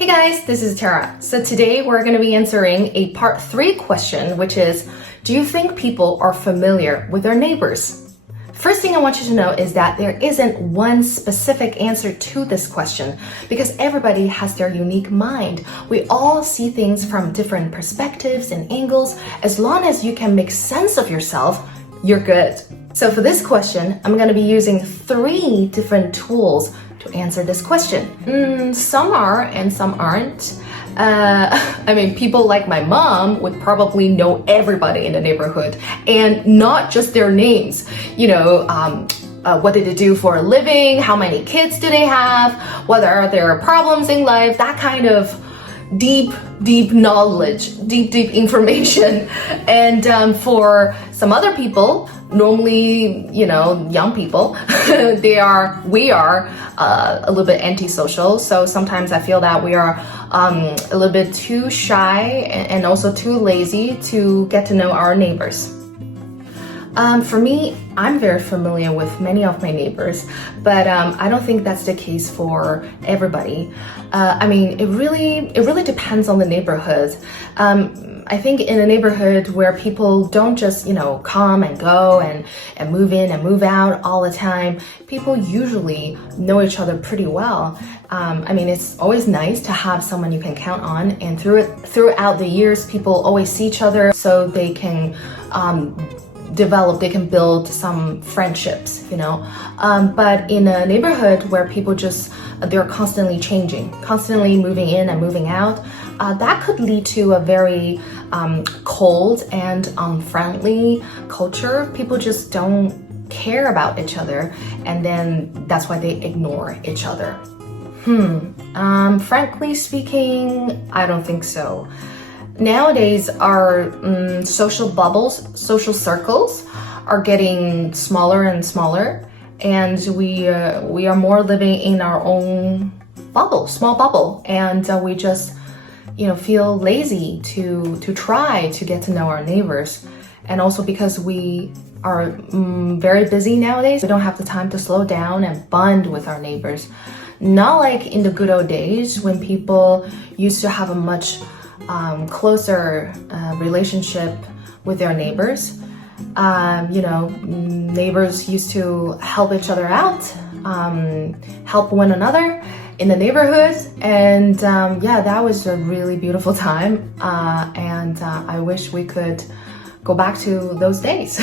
Hey guys, this is Tara. So today we're going to be answering a part 3 question, which is, do you think people are familiar with their neighbors? First thing I want you to know is that there isn't one specific answer to this question because everybody has their unique mind. We all see things from different perspectives and angles. As long as you can make sense of yourself, you're good. So for this question, I'm going to be using 3 different tools to answer this question. Some are and some aren't. People like my mom would probably know everybody in the neighborhood and not just their names. What did they do for a living? How many kids do they have? What are their problems in life? That kind of deep knowledge, deep information. And for some other people, normally, young people, we are a little bit antisocial. So sometimes I feel that we are a little bit too shy and also too lazy to get to know our neighbors. For me, I'm very familiar with many of my neighbors, but I don't think that's the case for everybody. It really depends on the neighborhood. I think in a neighborhood where people don't just, come and go and move in and move out all the time, people usually know each other pretty well. It's always nice to have someone you can count on, and throughout the years, people always see each other so they can they can build some friendships, but in a neighborhood where people they're constantly changing, constantly moving in and moving out, that could lead to a very cold and unfriendly culture. People just don't care about each other, and then that's why they ignore each other. Frankly speaking, I don't think so. Nowadays, our social bubbles, social circles are getting smaller and smaller, and we are more living in our own bubble, small bubble, and we just feel lazy to try to get to know our neighbors. And also because we are very busy nowadays, we don't have the time to slow down and bond with our neighbors. Not like in the good old days when people used to have a much closer relationship with their neighbors. Neighbors used to help each other out, help one another in the neighborhood, and that was a really beautiful time, and I wish we could go back to those days.